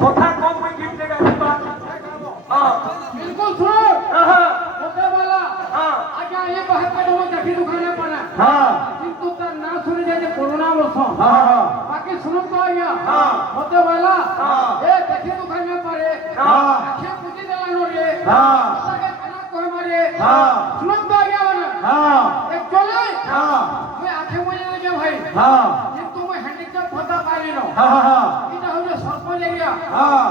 কথা কম মই গিফট দেगा দিবা हां बिल्कुल सुनो हां होते वाला हां आजा ये बाहर पे वो देखी दुकाने पर हां किंतु तर ना सुने जाए कोरोना वर्षों हां हां बाकी सुनो तो आया हां होते वाला हां ये देखी दुकाने पर हां आखे पूजी देला नो रे हां सके कना कोई मारे हां सुनो तो आया वाला हां एक चले हां मैं आखे मुझे लगे भाई हां किंतु मैं हैंडीकैप होता पारी नो हां हां এটা হলো সরপঞ্চ এরিয়া हां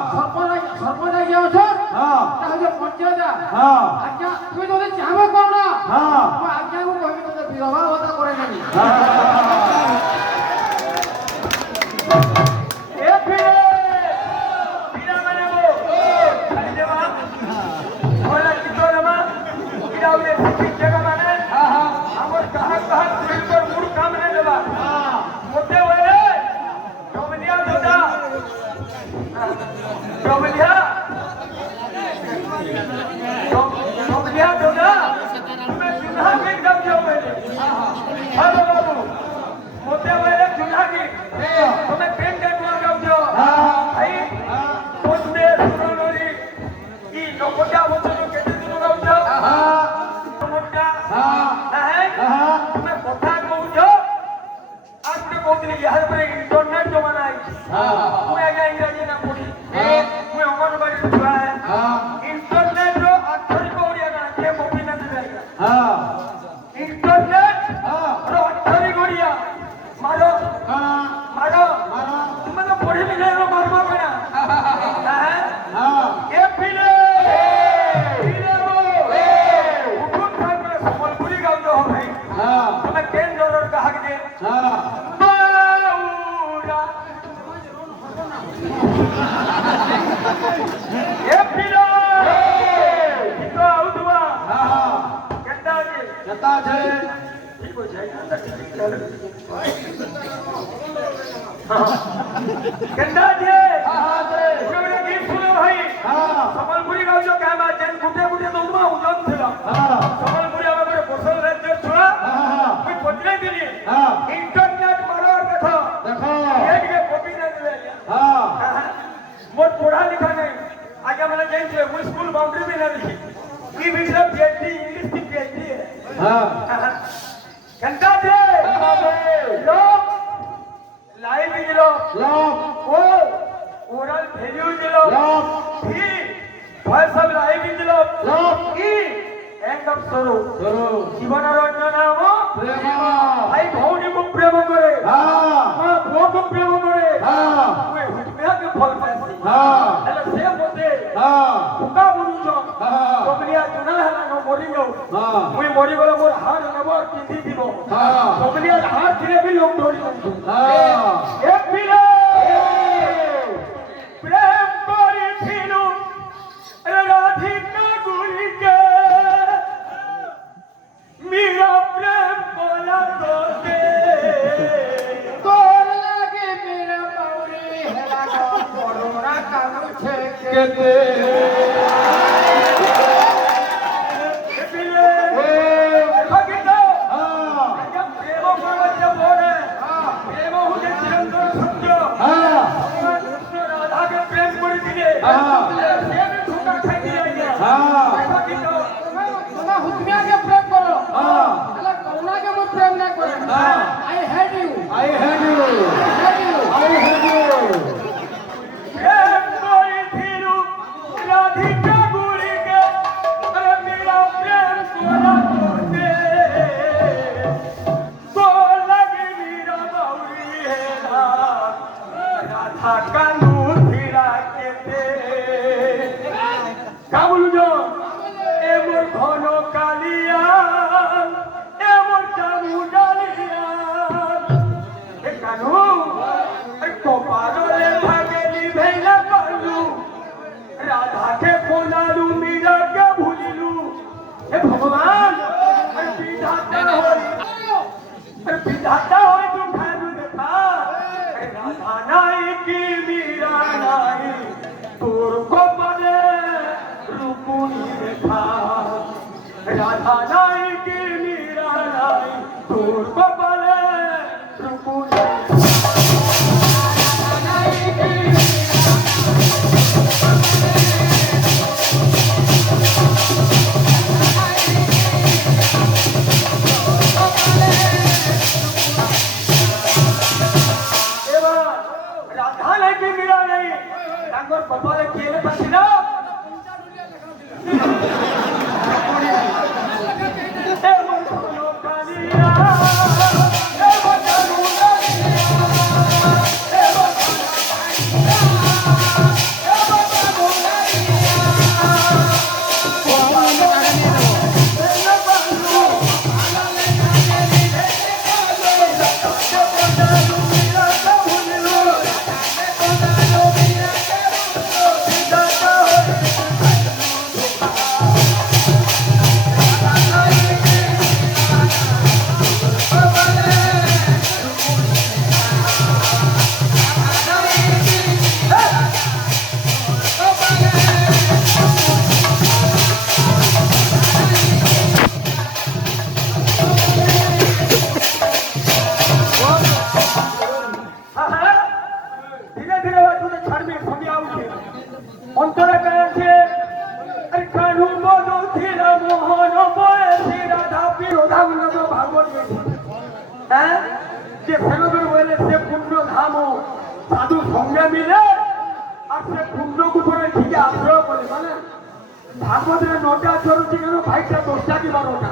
সরপঞ্চ এরিয়া আছে हां এটা হলো পঞ্চায়েত हां আজ্ঞা তুমি যদি চাহবে কর না हां মই আজ্ঞাকে কইবি তোকে বিবাহ হতা করে নেবি এ ফিরে ফিরে মানে বো খালি দেবা ওলা কিতোরমা ইরাউলে ঠিক জায়গা মানে আমার কাহা তুইর মুড় কাম না দেবা মতে ওরে জমিয়া দাদা জমিয়া দাদা তুমি চুনা के एकदम जाओ मेरे हेलो बाबू मोते वाले चुना की तुम्हें पेन दे दुआ गाओ जो भाई पोते सुरोरी ई नकोटा बोचनो केते दिन गाओ जो मोटा है तुम्हें कथा कहू जो आज के कहतली यार पर इंटरनेट जमाना आई मैं आगे इंग्रजी ना पढ़ी मैं अंगनवाड़ी छुआ है इंटरनेट रो अक्षर को ओडिया ना के कॉपी ना दे इंटरनेट रो अक्षर ओडिया मारो मारो तुम तो पढ़ी भी नहीं रो मारवा बना ये पीले वो उठुन खान में संबलपुरी गाँव जो हो भाई तुम्हें केन जोर कहा कि बाऊरा ये पीले तो आउटवा केंदा जी જતા છે ठीक हो जाएगा केंदा जी હા છે पूरे गीत सुनो भाई હા संबलपुरी गाँव जो क्या बात है कुटे कुटे तो उमा उजन थिला હા संबलपुरी हमारे कोसल राज्य छुआ હા कोई पटले दिली હા इंटरनेट मारो देखो देखो एक के कॉपी ना दिले હા मोर पढ़ा लिखा नहीं आगे मैंने जाइन थे वो स्कूल बाउंड्री भी ना लिखी की बीच में पीएचडी इंग्लिश की पीएचडी है હા घंटा थे लोग लाइव दिलो લોક ओ ओरल वैल्यू दिलो લોક ही वॉइस ऑफ लाइव दिलो લોક ई एंड ऑफ सरो ધરો जीवन रंजन नाम પ્રેમ भाई भौनी को प्रेम करे હા मां भौ को प्रेम करे હા वे हुटमेया के फल पाइसी હા એટલે से बोते હા उका बोलू जो હા कबलिया जुना हला नो मरी गयो હા मुई मरी गलो मोर हार नबर किंदी दिबो હા कबलिया हार धीरे भी लोग दौड़ी હા एक पीले प्रेम करी थिनु राधिका गुरी के मेरा प्रेम बोला तोते તોર લાગે મેરા પાવરી હેલા કોરોના કામ છે કેતે पीले खगितो હા जब प्रेम करवत जब बोले प्रेम हुजे चिरंतन सत्य હા भगवान कृष्ण राधा के प्रेम कर दिले हाँ। से भी धोखा खाई दिया હા खगितो તમે હુકમિયા के प्रेम करो हाँ। એટલે કોરોના के मैं प्रेम ना करो हाँ। I hate you I hate you. I hate you I hate you. प्रेम कोई थिरु राधिका गुरी के अरे मेरा प्रेम तोरा तोते तो लगे मेरा बाउरी हेला राधा कानू थिरा केते का बोलू जो ए मोर घनो कालिया ए मोर चामू डालिया ए कानू कपाले भागेली भैला पालू राधा के कोलालू मीरा के भूलिलू हे भगवान अरे विधाता होई अरे विधाता होई तू खालू देखा अरे राधा नाई की मीरा नाई तोर को बने रूपुनी देखा राधा नाई की मीरा नाई तोर को बने रूपुनी କି ମିଳ ନାହିଁ ତାଙ୍କର କପାଳେ କିଏ ଲେଖାଛି ନା ଏ ମୋ କାଳିଆ ଏ ମୋ धीरे धीरे तुझे छड़ में समझ आउछे अंतरे कहछे अरे कानू बोलो थीरा मोहन बोले राधा विरोधा गुण भागवत में हैं যে ফেরবের বলে সে পুণ্য ধাম সাধু সঙ্গে মিলে আর সে পুণ্য উপরে ঠিক আশ্রয় করে মানে ভাগবতের নটা চলছে কেন ভাইটা 10টা কি 12টা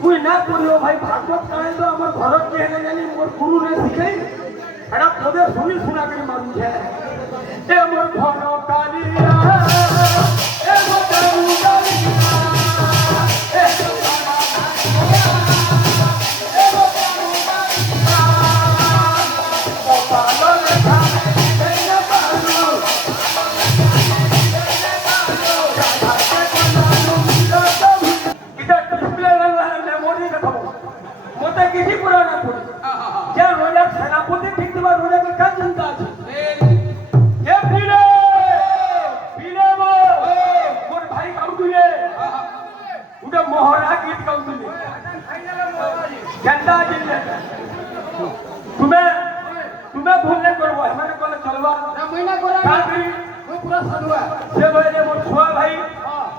তুই না করিও ভাই ভাগবত কাহিনী তো আমার ঘরত কে হেলে জানি মোর গুরু রে শিখাই এটা তোদের শুনি শোনা করে মানুষে এ মোর ঘন কালিয়া এ মোর কালিয়া এ किसी पुराना पुरी क्या रोजा सेनापति ठीक दिवा रोजा के क्या चिंता है ये पीले वो मोर भाई काउतुले उडे मोहरा गीत काउतुले गंदा जिले तुम्हें भूलने करबो हमारे कोले चलवा ना महीना कोरा कांत्री वो पूरा साधुआ से बोले मोर छुआ भाई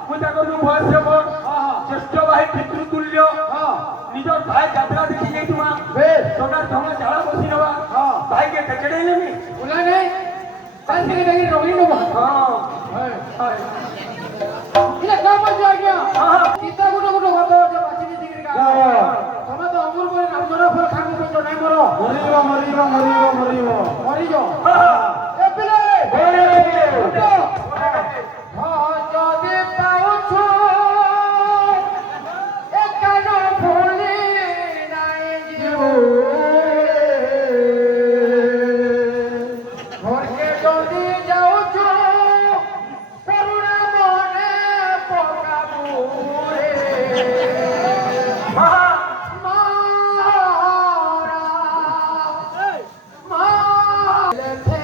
मुझे को भय से मोर श्रेष्ठ भाई पितृतुल्य निजर भाई यात्रा देखी गई तुम सोनार धमा झाड़ा बसी नवा भाई के टचड़े नहीं बोला नहीं कल से नहीं रोगी नो हां ये काम हो गया हां कितना गुनो गुनो बाबा जब आची दिगरी का तमे तो अमूल बोले नामरा फल खागो तो नहीं मरो मरी जो ए पिले हां जदी पाउछु ए कानो भूली नाही जीवो घर के जदी जाउछु करुणा मने पकाबू रे हां मारा मारे थे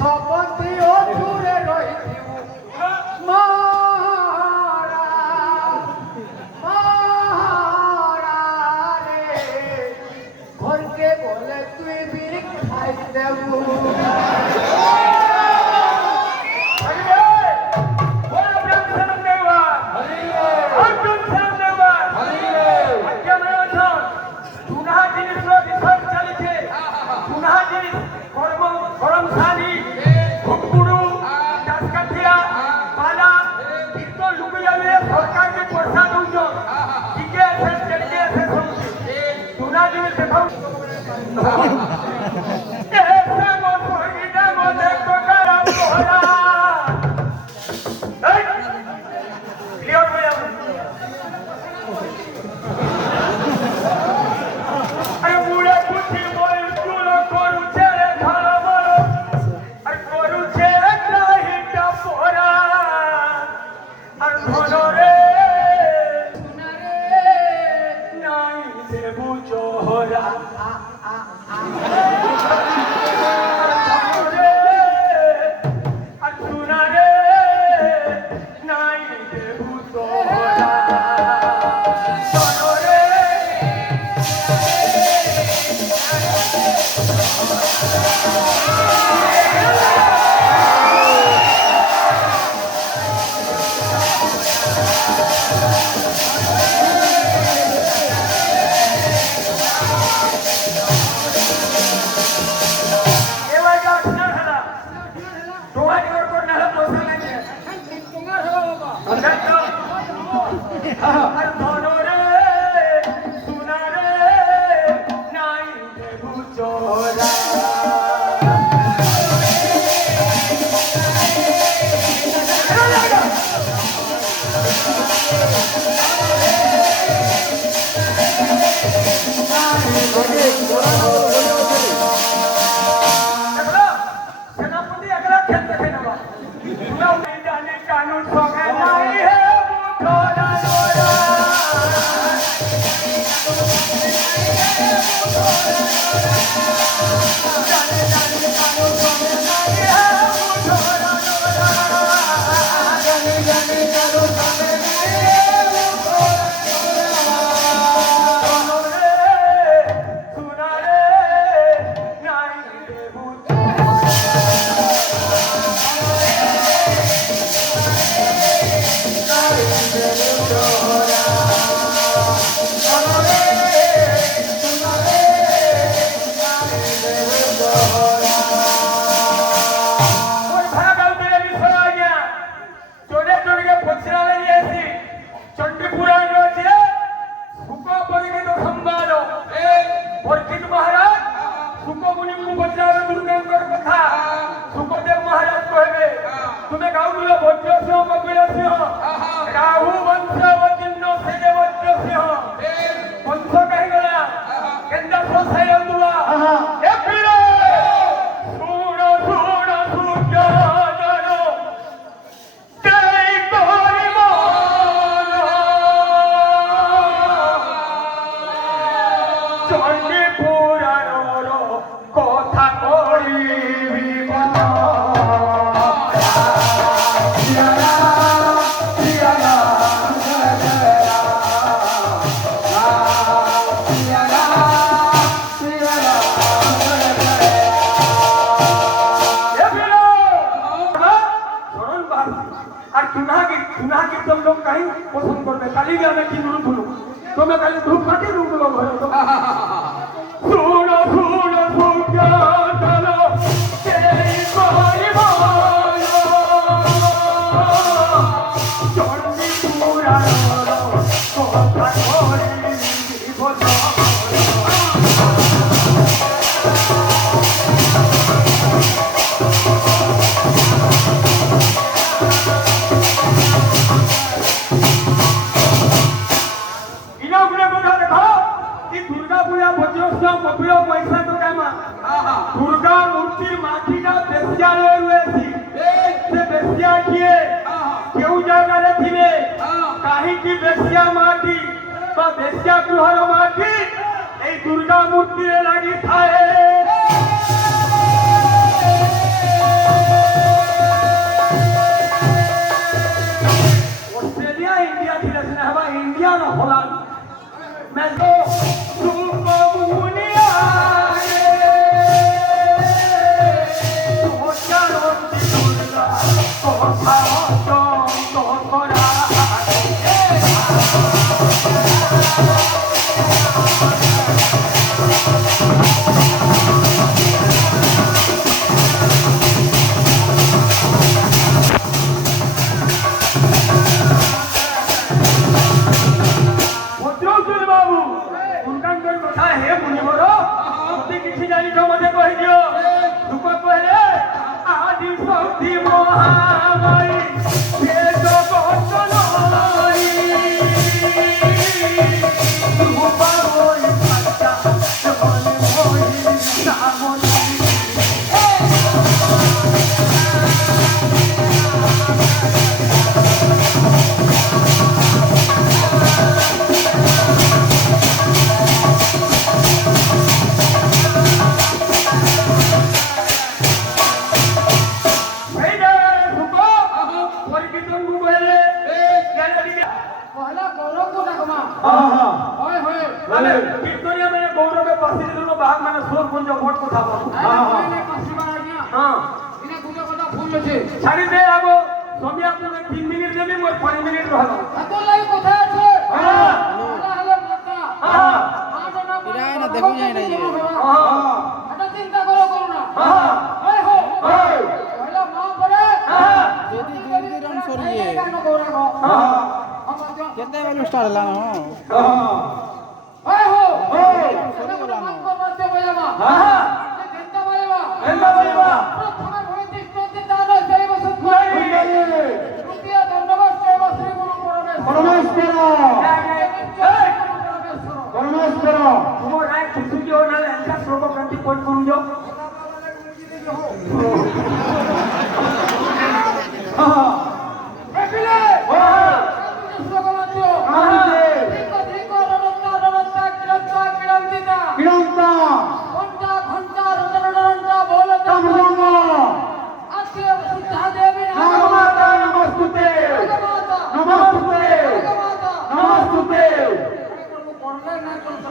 সপতি অধুরে রহিথিবু মারা মারা রে ঘরকে বলে তুই বিড়ি খাই দেবু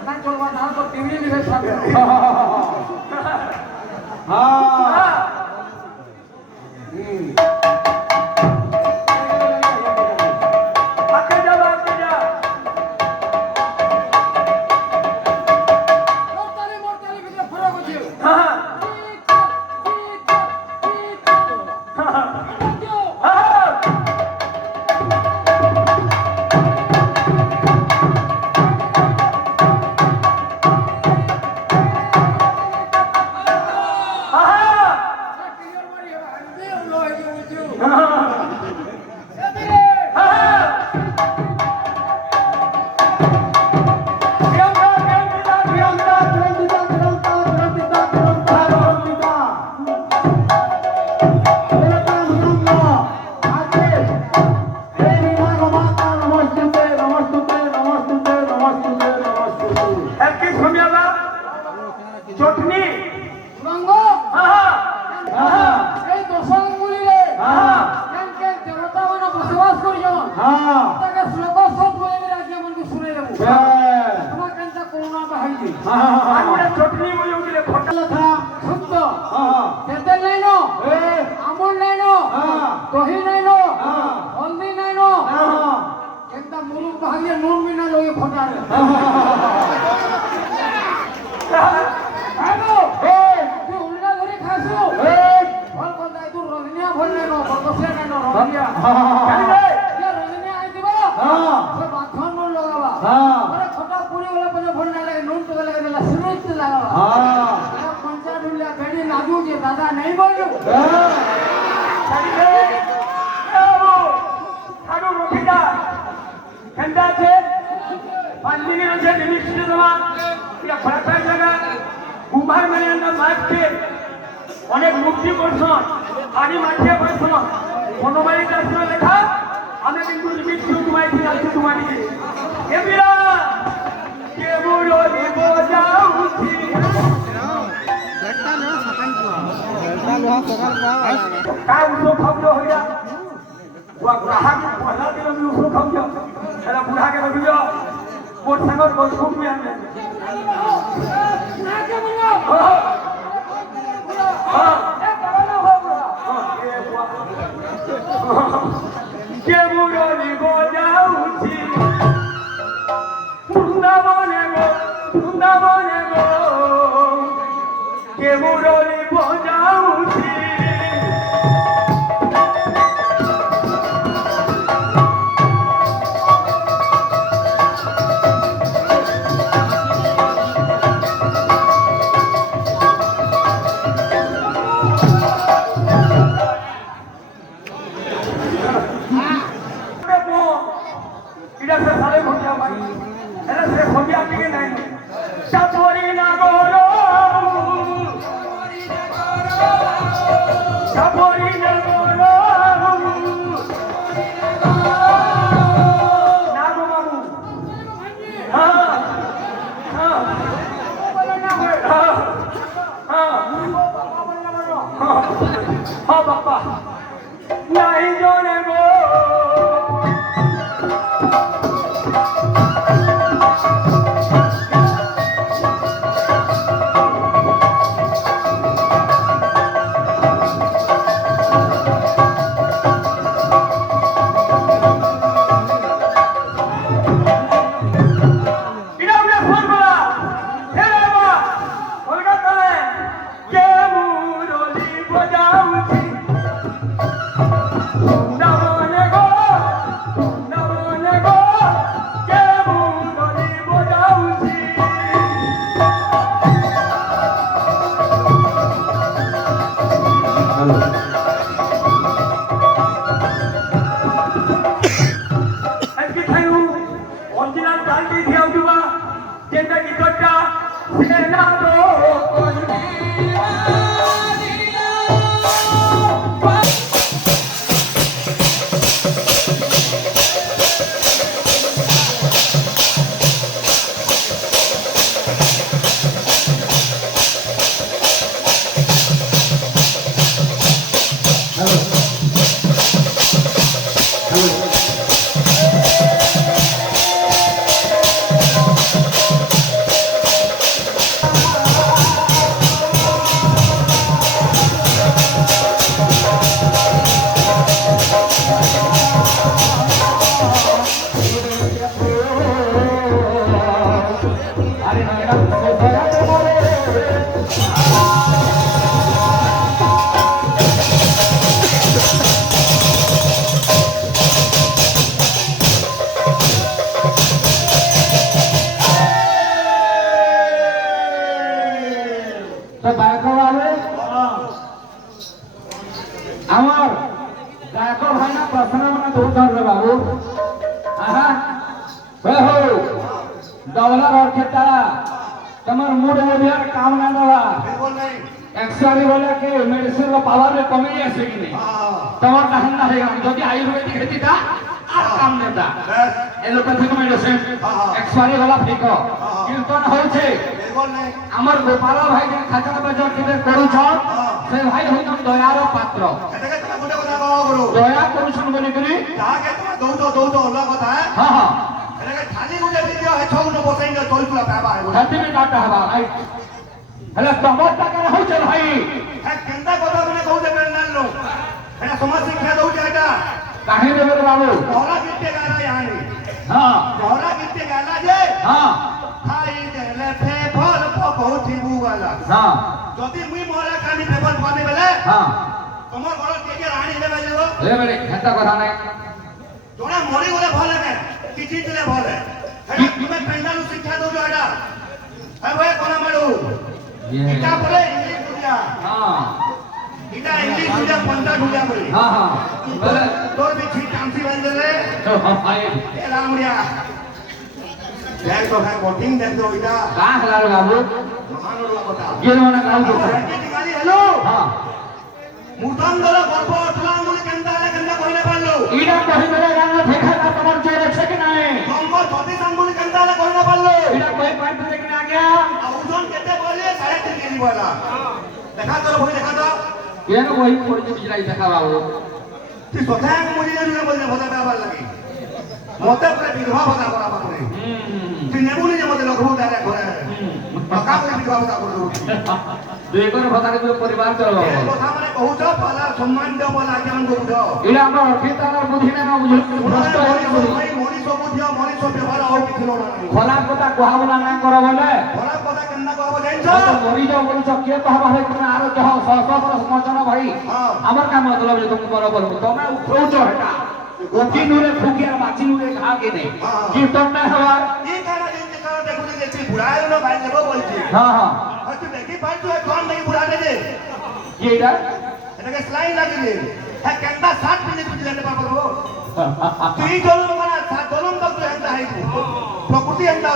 দোকান চলবা না তো টিভি লিখে থাকবে हाँ आके जा आके जा মোরতালি ভিতরে ফরক আছে हाँ चटनी রঙ্গ हाँ हाँ এই দশম গুলিরে हाँ কেন দেবতা মানে বসবাস করিজন हाँ তাকে শ্লোক সব বলে রাখি আমাকে শুনে দেব তোমার কেনটা করুণা বাহাইজি आगुड़े चटनी बोले उनके फटल था সত্য हाँ তেতেল নাই ন আমল নাই ন দহি নাই ন হলদি নাই ন हाँ কেনটা মুরুখ বাহাইয়ে নুন বিনা লগে ফটারে হ্যালো তুই উল্টা ধরে খাসু ফল কোন দাই তুই রজনিয়া ভল নাই ন বরকসিয়া নাই ন রজনিয়া কে রজনিয়া আই দিব সে বাথন নুন লাগাবা আরে খটা পুরি গলে পরে ভল না লাগে নুন তো লাগে দেলা সিমেন্ট লাগাবা পঞ্চা ঢুলিয়া বেড়ি লাগু যে দাদা নাই বলু ठाकुर मुखिया खंडा से पांचवी से निमिषित सभा या फड़का जगह कुमार में अंदर मार्च के अनेक मुक्ति करछन आदि माठे करछन मनोबाई दर्शन लेखा हमें किंतु निमिषित तुम्हारी थी आज तुम्हारी ये मेरा के बोलो नी बोजाऊ थी का उसको खबर हो गया वो ग्राहक पहला दिन में उसको खबर एला बुढ़ा के रख दियो मोर संग को खूब में आने না কে বলো हां हां এ বাবা हो बुआ के मुरली बजाऊ छी वृंदावने गो के मुरली बजाऊ छी इधर से सारे खोटिया भाई इधर से खोटिया के नहीं चापोरी ना गोरो चापोरी ना गोरो ना गो बाबू हाँ हाँ हाँ हाँ हाँ बापा नहीं जोने गो তো গায়ক বাবু আমার গায়ক ভাই না প্রশ্ন মানে দৌড় ধরবে বাবু আহা হো ডবলা অর্কেস্ট্রা তোমার মুড এরিয়ার কাম না দেওয়া एक्चुअली बोले कि मेडिसिन रो पावर में कमी আছে কি নেই তোমার কাহিনী না হয়ে যদি আয়ুর্বেদিক হেতি তা আর কাম নেতা এলোপ্যাথিক মেডিসিন एक्चुअली वाला ঠিক কিন্তু না হচ্ছে আমার গোপাল ভাই যে খাতা বাজার থেকে করুছ সে ভাই হইন দয়ার পাত্র দয়া করুছন বলি করি তাকে তুমি দৌদ অল্লাহ কথা হ্যাঁ হ্যাঁ এটাকে খালি গুজে ভিডিও হয় ছগুন বসাই না চলতুলা পাবা হাতি মে কাটা হবা রাইট হলে তোমার টাকা হচ্ছে ভাই হ্যাঁ কেনটা কথা মানে কইতে পারেন না লোক এটা সমাজ শিক্ষা দউছে এটা কাহিনী দেবে বাবু গহরা গীতে গালা ইয়ানি হ্যাঁ গহরা গীতে গালা যে হ্যাঁ খাই দেলে ফে ফল পকৌথি বুগালা হ্যাঁ যদি মুই মরা কানি পেপর পানি বেলে হ্যাঁ তোমার ঘর কে রানী দেবে যাবো এ বলে হেতা কথা নাই তোরা মরি গলে ভালো লাগে কিছু দিলে ভালো এটা তুমি পেন্ডালু শিক্ষা দউছ এটা হ্যাঁ ভাই কোনা মারু এটা বলে ইংলিশ দুনিয়া হ্যাঁ এটা ইংলিশ দুনিয়া পন্ডা দুনিয়া বলে হ্যাঁ হ্যাঁ বলে তোর বিছি টামসি বান্ধলে তো ভাই এ রামড়িয়া দেখ তো ভাই বটিং দেখ তো এটা কা হলার বাবু মহানুর কথা গিয়ে মানে কাম করতে গালি হ্যালো হ্যাঁ মুতঙ্গল গর্ভ তুলাঙ্গুলি কেন্দা কইলে পারলো ইডা কহিবেলে গান দেখা তা তোমার জোর আছে কি নাই গঙ্গ 36 আঙ্গুলি কেন্দা কইলে পারলো ইডা কই পাই দিলে কি না গিয়া ওজন কেতে বলে 3.5 কেজি বলা দেখা তোর বই দেখা তো কেন কই পড়ে বিজলাই দেখা বাবু তুই সথাং মুজি না বলে ভদা পাবার লাগি মতে করে বিধবা ভদা করা পারে তুই নেবুনি যে মতে লঘু দাঁড়া ঘরে বাকা করে বিধবা ভদা করে দুই করে ভতাকে দুই পরিবার চলো এই কথা মানে কহুছ পালা সম্মান দেব লাগে আন কহুছ ইডা আমরা অর্থিতার বুঝি না বুঝি নষ্ট হই বুঝি মনিষ বুঝিয়া মনিষ ব্যবহার আর কিছু না খোলা কথা কুহাবলা না কর বলে খরা কথা কেন্না কহব জানছ তো মরি যাও বলছ কে কহবা হয় তুমি আর কহ সহস্র সমাজন ভাই আমার কাম মতলব যে তুমি বরাবর তুমি উঠৌছ এটা গোটি নুরে ফুকিয়ার বাচি নুরে ঘা কে নেই কীর্তন না হওয়ার এই কারা জিনিস কারা দেখুনি যে তুই বুড়ায় না ভাই দেব বলছি হ্যাঁ হ্যাঁ হয়তো দেখি পাই তুই কোন নাই বুড়া দে কি এটা এটাকে স্লাইন লাগিলে হ্যাঁ কেন্টা 60 মিনিট তুই যেতে পারবো তুই জলম মানে জলম তো তুই হেন্তা হাইবো প্রকৃতি হেন্তা